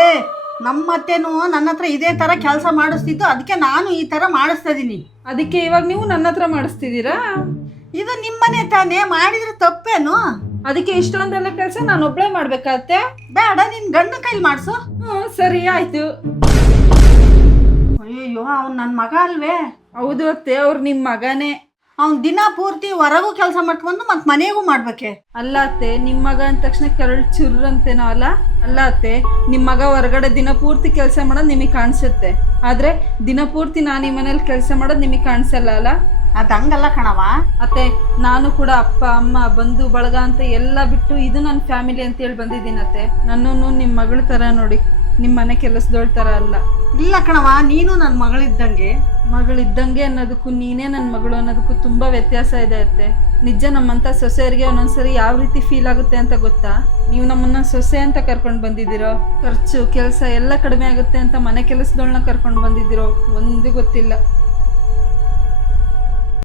ಏ ನಮ್ಮತ್ತೇನು ನನ್ನ ಹತ್ರ ಇದೇ ಥರ ಕೆಲಸ ಮಾಡಿಸ್ತಿದ್ದು, ಅದಕ್ಕೆ ನಾನು ಈ ಥರ ಮಾಡಿಸ್ತಾ ಇದ್ದೀನಿ. ಅದಕ್ಕೆ ಇವಾಗ ನೀವು ನನ್ನ ಹತ್ರ ಮಾಡಿಸ್ತಿದ್ದೀರಾ? ಇದು ನಿಮ್ಮನೆ ತಾನೇ, ಮಾಡಿದ್ರೆ ತಪ್ಪೇನು? ಅದಕ್ಕೆ ಇಷ್ಟೊಂದೆಲ್ಲ ಕೆಲಸ ನಾನು ಒಬ್ಬಳೇ ಮಾಡ್ಬೇಕಾಗತ್ತೆ? ಬೇಡ, ನಿನ್ನ ಗಂಡ ಕೈಲಿ ಮಾಡಿಸು. ಸರಿ ಆಯ್ತು. ಅಯ್ಯೋ, ಅವ್ನು ನನ್ನ ಮಗ ಅಲ್ವೇ? ಹೌದು ಅತ್ತೆ, ಅವ್ರು ನಿಮ್ಮ ಮಗನೇ. ಅವ್ನು ದಿನ ಪೂರ್ತಿ ಹೊರಗೂ ಕೆಲಸ ಮಾಡ್ಕೊಂಡು ಮತ್ತೆ ಮನೆಗೂ ಮಾಡ್ಬೇಕೆ? ಅಲ್ಲ ಅತ್ತೆ, ನಿಮ್ಮ ಮಗ ಅಂದ ತಕ್ಷಣ ಕರಳು ಚುರ್ರು ಅಂತೇನೋ ಅಲ್ಲ? ಅಲ್ಲ ಅತ್ತೆ, ನಿಮ್ಮ ಮಗ ಹೊರಗಡೆ ದಿನ ಪೂರ್ತಿ ಕೆಲಸ ಮಾಡೋದು ನಿಮಗೆ ಕಾಣಿಸುತ್ತೆ, ಆದರೆ ದಿನ ಪೂರ್ತಿ ನಾನು ಈ ಮನೇಲಿ ಕೆಲಸ ಮಾಡೋದು ನಿಮಗೆ ಕಾಣಿಸಲ್ಲ ಅಲ್ಲ? ಅದು ಹಂಗಲ್ಲ ಕಣವ. ಅತ್ತೆ, ನಾನು ಕೂಡ ಅಪ್ಪ ಅಮ್ಮ ಬಂಧು ಬಳಗ ಅಂತ ಎಲ್ಲ ಬಿಟ್ಟು ಇದು ನನ್ನ ಫ್ಯಾಮಿಲಿ ಅಂತೇಳಿ ಬಂದಿದ್ದೀನತ್ತೆ. ನನ್ನನ್ನು ನಿಮ್ಮ ಮಗಳ ಥರ ನೋಡಿ, ನಿಮ್ಮ ಮನೆ ಕೆಲಸದೋಳ ಥರ ಅಲ್ಲ. ಇಲ್ಲ ಕಣವ, ನೀನು ನನ್ನ ಮಗಳಿದ್ದಂಗೆ. ಮಗಳಿದ್ದಂಗೆ ಅನ್ನೋದಕ್ಕೂ ನೀನೇ ನನ್ನ ಮಗಳು ಅನ್ನೋದಕ್ಕೂ ತುಂಬ ವ್ಯತ್ಯಾಸ ಇದೆ ಅತ್ತೆ. ನಿಜ, ನಮ್ಮಂಥ ಸೊಸೆಯರಿಗೆ ಒಂದೊಂದ್ಸರಿ ಯಾವ ರೀತಿ ಫೀಲ್ ಆಗುತ್ತೆ ಅಂತ ಗೊತ್ತಾ? ನೀವು ನಮ್ಮನ್ನ ಸೊಸೆ ಅಂತ ಕರ್ಕೊಂಡು ಬಂದಿದ್ದೀರೋ, ಖರ್ಚು ಕೆಲಸ ಎಲ್ಲ ಕಡಿಮೆ ಆಗುತ್ತೆ ಅಂತ ಮನೆ ಕೆಲಸದೋಳನ್ನ ಕರ್ಕೊಂಡು ಬಂದಿದ್ದೀರೋ ಒಂದು ಗೊತ್ತಿಲ್ಲ.